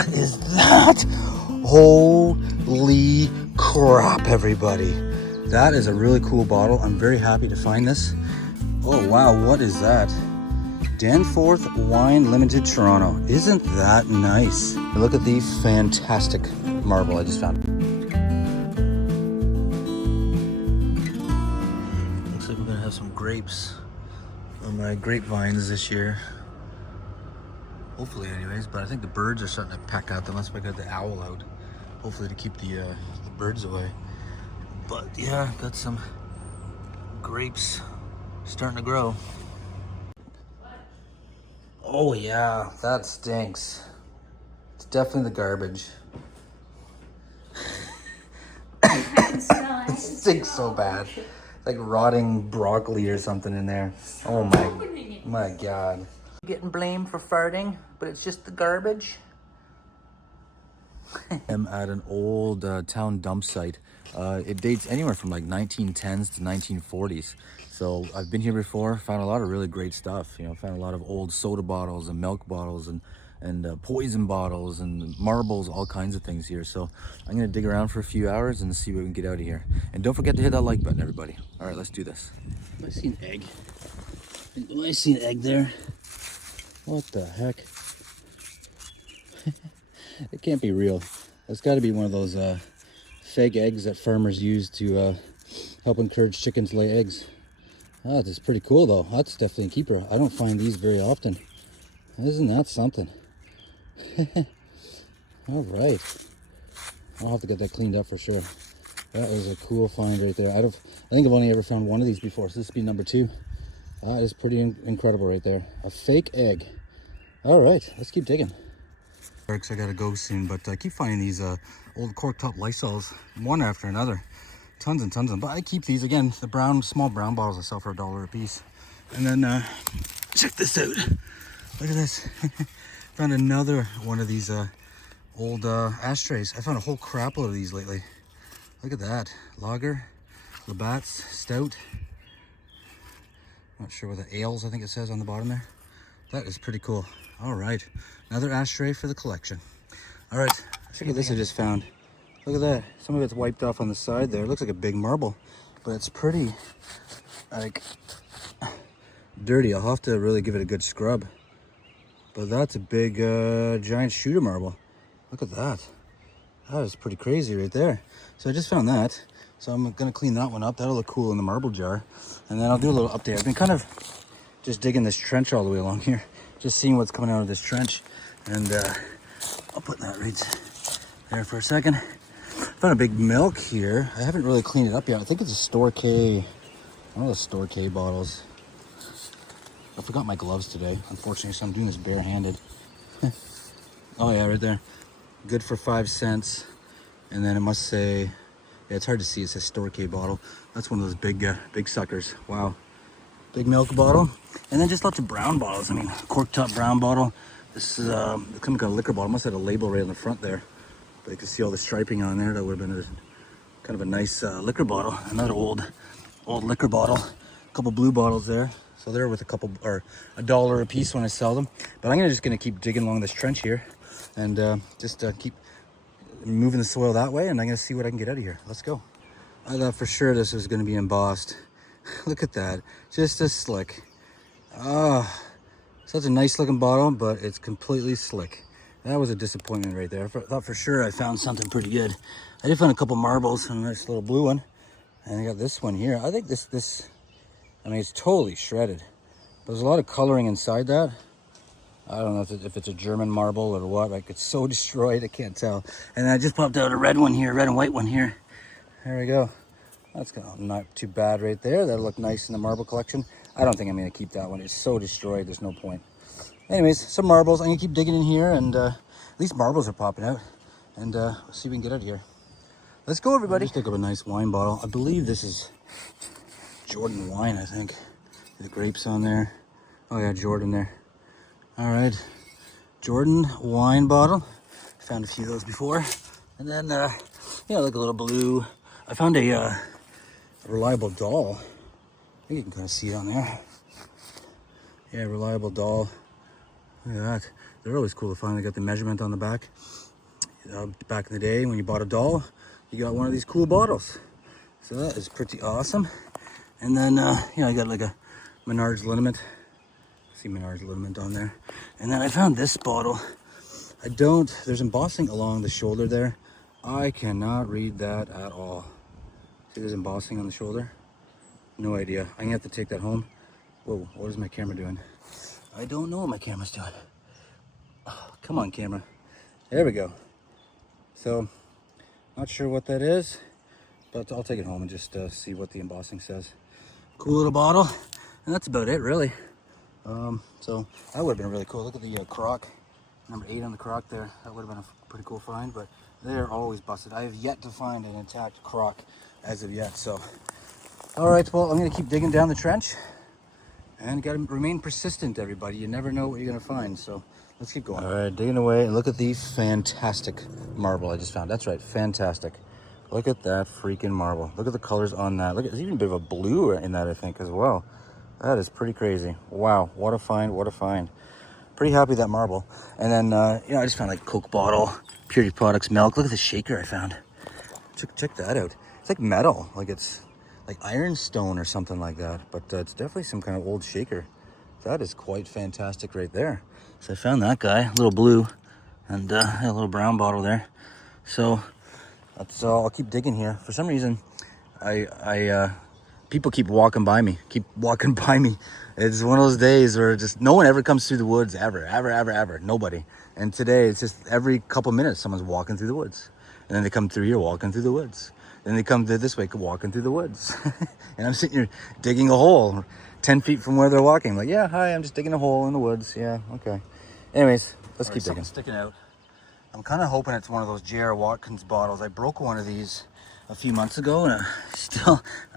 What is that? Holy crap, everybody. That is a really cool bottle. I'm very happy to find this. Oh, wow. What is that? Danforth Wine Limited Toronto. Isn't that nice? Look at the fantastic marble I just found. Looks like we're going to have some grapes on my grapevines this year. Hopefully anyways, but I think the birds are starting to peck at them. That's why I got the owl out. Hopefully to keep the birds away. But yeah, got some grapes starting to grow. Oh yeah, that stinks. It's definitely the garbage. It stinks so bad. It's like rotting broccoli or something in there. Oh my god. Getting blamed for farting, but it's just the garbage. I'm at an old town dump site. It dates anywhere from like 1910s to 1940s. So I've been here before, found a lot of really great stuff. You know, found a lot of old soda bottles and milk bottles and poison bottles and marbles, all kinds of things here. So I'm gonna dig around for a few hours and see what we can get out of here. And don't forget to hit that like button, everybody. All right, let's do this. I see an egg. Do I see an egg there? What the heck? It can't be real. It's got to be one of those fake eggs that farmers use to help encourage chickens to lay eggs. Oh, that's pretty cool though. That's definitely a keeper. I don't find these very often. Isn't that something? All right. I'll have to get that cleaned up for sure. That was a cool find right there. I think I've only ever found one of these before, so this will be number 2. That is pretty incredible right there. A fake egg. All right, let's keep digging. I gotta go soon, but I keep finding these old cork top Lysols, one after another. Tons and tons of them. But I keep these, again, the small brown bottles I sell for $1 a piece. And then, check this out. Look at this. Found another one of these old ashtrays. I found a whole crap load of these lately. Look at that. Lager, Labatt's, Stout. Not sure what the ales, I think it says on the bottom there. That is pretty cool. All right, another ashtray for the collection. All right, check out this I just found. Look at that. Some of it's wiped off on the side there. It looks like a big marble, but it's pretty, like, dirty. I'll have to really give it a good scrub. But that's a big, giant shooter marble. Look at that. That is pretty crazy right there. So I just found that. So I'm gonna clean that one up. That'll look cool in the marble jar. And then I'll do a little update. I've been kind of just digging this trench all the way along here. Just seeing what's coming out of this trench. And I'll put that right there for a second. Found a big milk here. I haven't really cleaned it up yet. I think it's a Store K, one of those Store K bottles. I forgot my gloves today, unfortunately, so I'm doing this barehanded. Oh yeah, right there. Good for 5 cents. And then it must say, yeah, it's hard to see, it says Store K bottle. That's one of those big suckers. Wow. Big milk bottle. And then just lots of brown bottles. I mean, cork top brown bottle. This is some kind of liquor bottle. Must have had a label right on the front there. But you can see all the striping on there. That would have been kind of a nice liquor bottle. Another old liquor bottle. A couple blue bottles there. So they're worth $1 a piece when I sell them. But I'm just gonna keep digging along this trench here and just keep moving the soil that way, and I'm gonna see what I can get out of here. Let's go. I thought for sure this was gonna be embossed. Look at that, just as slick. Such a nice looking bottle, but it's completely slick. That was a disappointment right there. I thought for sure I found something pretty good. I did find a couple marbles and a nice little blue one. And I got this one here. I think this, I mean, it's totally shredded. But there's a lot of coloring inside that. I don't know if it's a German marble or what. Like, it's so destroyed, I can't tell. And I just popped out a red one here, red and white one here. There we go. That's not too bad right there. That'll look nice in the marble collection. I don't think I'm gonna keep that one. It's so destroyed, there's no point. Anyways, some marbles. I'm gonna keep digging in here, and at least marbles are popping out. And we'll see if we can get out of here. Let's go, everybody. Just pick up a nice wine bottle. I believe this is Jordan wine, I think. The grapes on there. Oh yeah, Jordan there. All right, Jordan wine bottle. Found a few of those before. And then, yeah, like a little blue. I found a Reliable doll. I think you can kind of see it on there. Yeah, Reliable doll. Look at that. They're always cool to find. They got the measurement on the back. Back in the day when you bought a doll, you got one of these cool bottles. So that is pretty awesome. And then, you know, I got like a Menards liniment. See Menards liniment on there. And then I found this bottle. There's embossing along the shoulder there. I cannot read that at all. See, there's embossing on the shoulder. No idea. I'm gonna have to take that home. Whoa, what is my camera doing? I don't know what my camera's doing. Oh, come on, camera. There we go. So, not sure what that is, but I'll take it home and just see what the embossing says. Cool little bottle, and that's about it, really. So that would have been really cool. Look at the crock, number 8 on the crock there. That would have been a pretty cool find, but they're always busted. I have yet to find an intact crock as of yet. So, all right, well, I'm gonna keep digging down the trench, and you gotta remain persistent, everybody. You never know what you're gonna find, so let's keep going. All right, digging away, and look at the fantastic marble I just found. That's right, fantastic. Look at that freaking marble. Look at the colors on that. Look, there's even a bit of a blue in that, I think, as well. That is pretty crazy. Wow, what a find, what a find. Pretty happy with that marble. And then, you know, I just found like Coke bottle, Purity Products milk. Look at the shaker I found. Check that out. It's like metal, like it's like ironstone or something like that. But it's definitely some kind of old shaker. That is quite fantastic right there. So I found that guy, a little blue, and a little brown bottle there. So that's all. I'll keep digging here. For some reason, people keep walking by me. It's one of those days where just no one ever comes through the woods ever. Nobody. And today it's just every couple minutes someone's walking through the woods, and then they come through here walking through the woods. Then they come this way walking through the woods, and I'm sitting here digging a hole 10 feet from where they're walking. Like, yeah, hi, I'm just digging a hole in the woods. Yeah, okay. Anyways, let's keep digging. Sticking out. I'm kind of hoping it's one of those J.R. Watkins bottles. I broke one of these a few months ago, and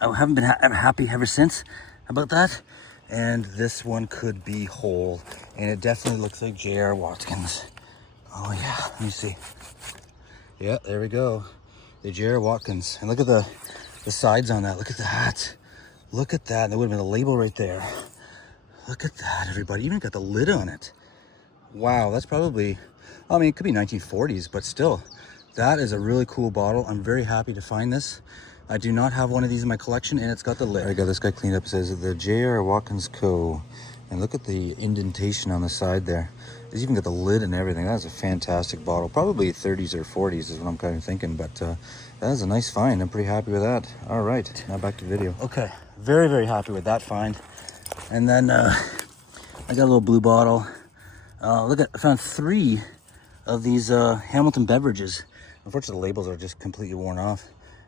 I haven't been happy ever since about that. And this one could be whole, and it definitely looks like J.R. Watkins. Oh yeah, let me see. Yeah, there we go. The J.R. Watkins. And look at the sides on that. Look at that. Look at that. There would have been a label right there. Look at that, everybody. Even got the lid on it. Wow, that's probably, I mean, it could be 1940s, but still, that is a really cool bottle. I'm very happy to find this. I do not have one of these in my collection, and it's got the lid. I got this guy cleaned up. It says the J.R. Watkins Co. And look at the indentation on the side there. It's even got the lid and everything. That is a fantastic bottle. Probably 30s or 40s is what I'm kind of thinking, but that is a nice find. I'm pretty happy with that. All right, now back to video. Okay, very, very happy with that find. And then I got a little blue bottle. I found 3 of these Hamilton beverages. Unfortunately, the labels are just completely worn off,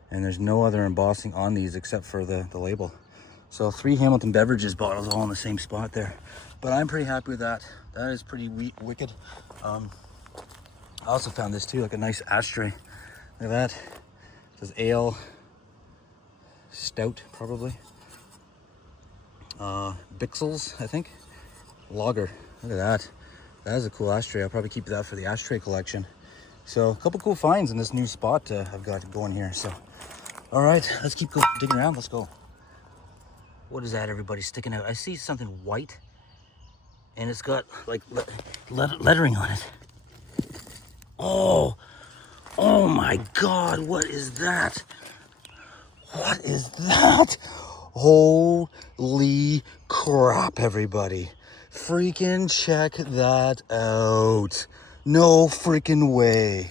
and there's no other embossing on these except for the label. So 3 Hamilton beverages bottles all in the same spot there. But I'm pretty happy with that. That is pretty wicked. I also found this too, like a nice ashtray. Look at that. It says ale, stout probably. Bixels, I think. Lager. Look at that. That is a cool ashtray. I'll probably keep that for the ashtray collection. So a couple cool finds in this new spot I've got going here. So, all right, let's keep digging around. Let's go. What is that, everybody, sticking out? I see something white, and it's got like lettering on it. Oh my God, what is that? What is that? Holy crap, everybody. Freaking check that out. No freaking way.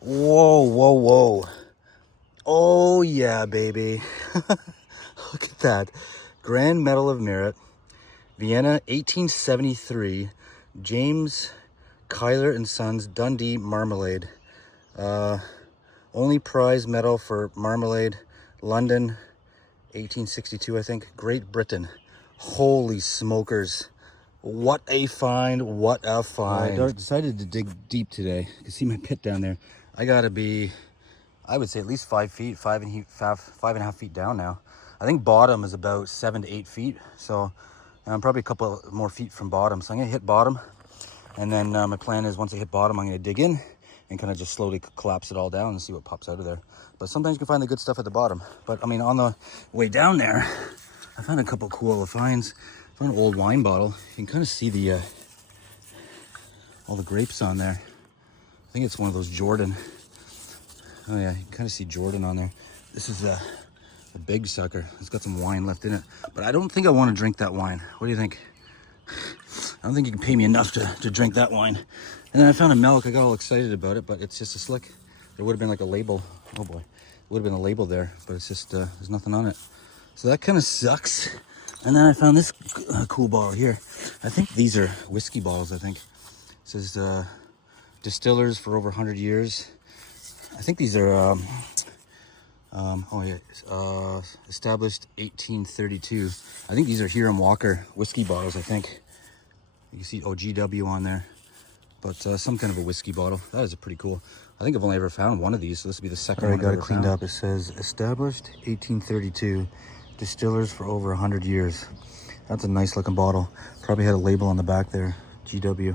Whoa. Oh yeah, baby. Look at that. Grand Medal of Merit, Vienna, 1873. James Kyler and Sons, Dundee Marmalade. Only prize medal for marmalade, London, 1862, I think. Great Britain. Holy smokers. What a find, what a find. I decided to dig deep today. You can see my pit down there. I gotta be, I would say at least 5 feet, 5.5 feet down now. I think bottom is about 7 to 8 feet. So I'm probably a couple more feet from bottom. So I'm gonna hit bottom. And then my plan is once I hit bottom, I'm gonna dig in and kind of just slowly collapse it all down and see what pops out of there. But sometimes you can find the good stuff at the bottom. But I mean, on the way down there, I found a couple cool finds. I found an old wine bottle. You can kind of see the all the grapes on there. I think it's one of those Jordan. Oh yeah, you can kind of see Jordan on there. This is a big sucker. It's got some wine left in it, but I don't think I want to drink that wine. What do you think? I don't think you can pay me enough to drink that wine. And then I found a milk. I got all excited about it, but it's just a slick. There would have been like a label. Oh boy, would have been a label there, but it's just there's nothing on it. So that kind of sucks. And then I found this cool bottle here. I think these are whiskey bottles. I think it says distillers for over 100 years. I think these are established 1832. I think these are Hiram Walker whiskey bottles. I think you can see GW on there, but some kind of a whiskey bottle. That is pretty cool. I think I've only ever found one of these, so this will be the second one. I got it cleaned up. It says established 1832, distillers for over 100 years. That's a nice looking bottle. Probably had a label on the back there, GW.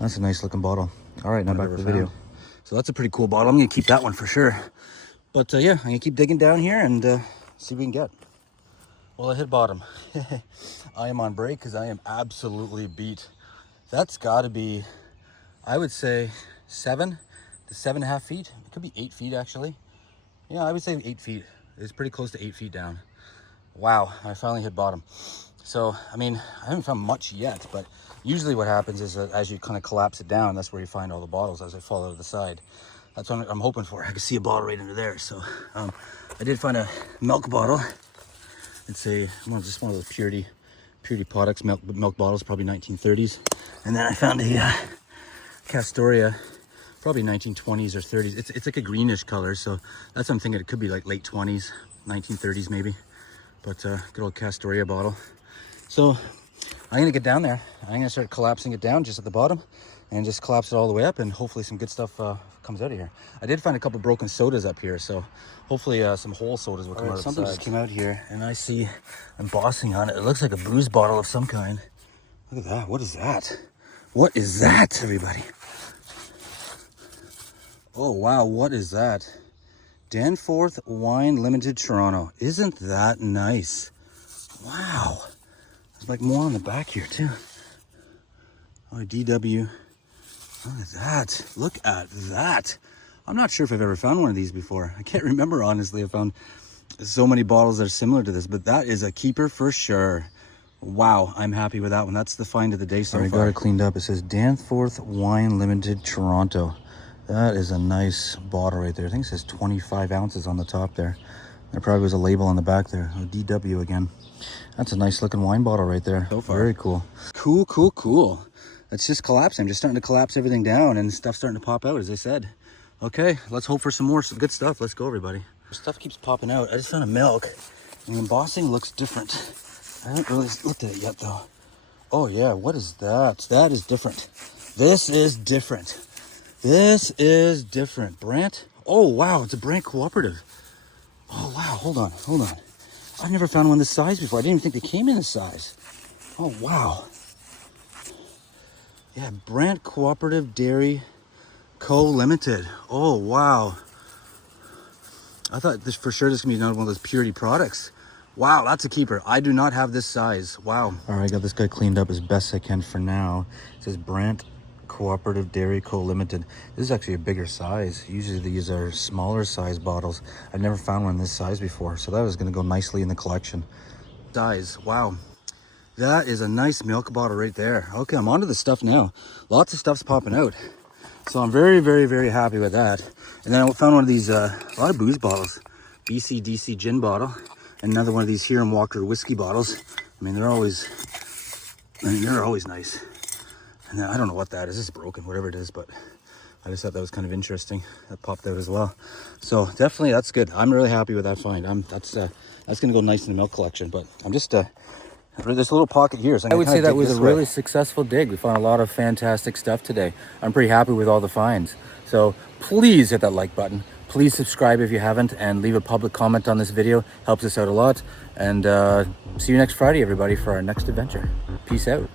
That's a nice looking bottle. All right, now back to the video. So that's a pretty cool bottle. I'm gonna keep that one for sure. But yeah, I'm gonna keep digging down here and see what we can get. Well, I hit bottom. I am on break because I am absolutely beat. That's gotta be, I would say 7 to 7.5 feet. It could be 8 feet actually. Yeah, I would say 8 feet. It's pretty close to 8 feet down. Wow, I finally hit bottom. So, I mean, I haven't found much yet, but usually what happens is that as you kind of collapse it down, that's where you find all the bottles as they fall out of the side. That's what I'm hoping for. I can see a bottle right under there. So I did find a milk bottle. It's just one of those purity products, milk bottles, probably 1930s. And then I found a Castoria, probably 1920s or 30s. It's like a greenish color, so that's what I'm thinking. It could be like late 20s, 1930s maybe. But good old Castoria bottle. So I'm gonna get down there. I'm gonna start collapsing it down just at the bottom and just collapse it all the way up, and hopefully some good stuff comes out of here. I did find a couple broken sodas up here, so hopefully some whole sodas will come out of the sides. Something just came out here and I see embossing on it. It looks like a booze bottle of some kind. Look at that. What is that? What is that, everybody? Oh wow, what is that? Danforth Wine Limited, Toronto. Isn't that nice? Wow. There's like more on the back here too. Oh, DW. Look at that. Look at that. I'm not sure if I've ever found one of these before. I can't remember, honestly. I found so many bottles that are similar to this, but that is a keeper for sure. Wow, I'm happy with that one. That's the find of the day so far. I got it cleaned up. It says Danforth Wine Limited, Toronto. That is a nice bottle right there. I think it says 25 ounces on the top there. There probably was a label on the back there. Oh, DW again. That's a nice looking wine bottle right there. So far. Very cool. Cool, cool, cool. It's just collapsing. I'm just starting to collapse everything down and stuff's starting to pop out, as I said. Okay, let's hope for some good stuff. Let's go, everybody. Stuff keeps popping out. I just found a milk and the embossing looks different. I haven't really looked at it yet though. Oh yeah, what is that? That is different. This is different. This is different. Brant? Oh wow, it's a Brant cooperative. Oh wow, hold on. I've never found one this size before. I didn't even think they came in this size. Oh wow. Yeah, Brant Cooperative Dairy Co. Limited. Oh wow. I thought this for sure this is gonna be another one of those purity products. Wow, that's a keeper. I do not have this size. Wow. All right, I got this guy cleaned up as best I can for now. It says Brant Cooperative Dairy Co. Limited. This is actually a bigger size. Usually these are smaller size bottles. I've never found one this size before, so that is going to go nicely in the collection. Size, wow. That is a nice milk bottle right there. Okay, I'm onto the stuff now. Lots of stuff's popping out. So I'm very, very, very happy with that. And then I found one of these, a lot of booze bottles. BCDC gin bottle. Another one of these Hiram Walker whiskey bottles. I mean, they're always nice. And then, I don't know what that is. It's broken, whatever it is, but I just thought that was kind of interesting. That popped out as well. So definitely, that's good. I'm really happy with that find. That's gonna go nice in the milk collection. But I'm just this little pocket here. So I would say that was a really successful dig. We found a lot of fantastic stuff today. I'm pretty happy with all the finds. So please hit that like button. Please subscribe if you haven't, and leave a public comment on this video. Helps us out a lot. And see you next Friday, everybody, for our next adventure. Peace out.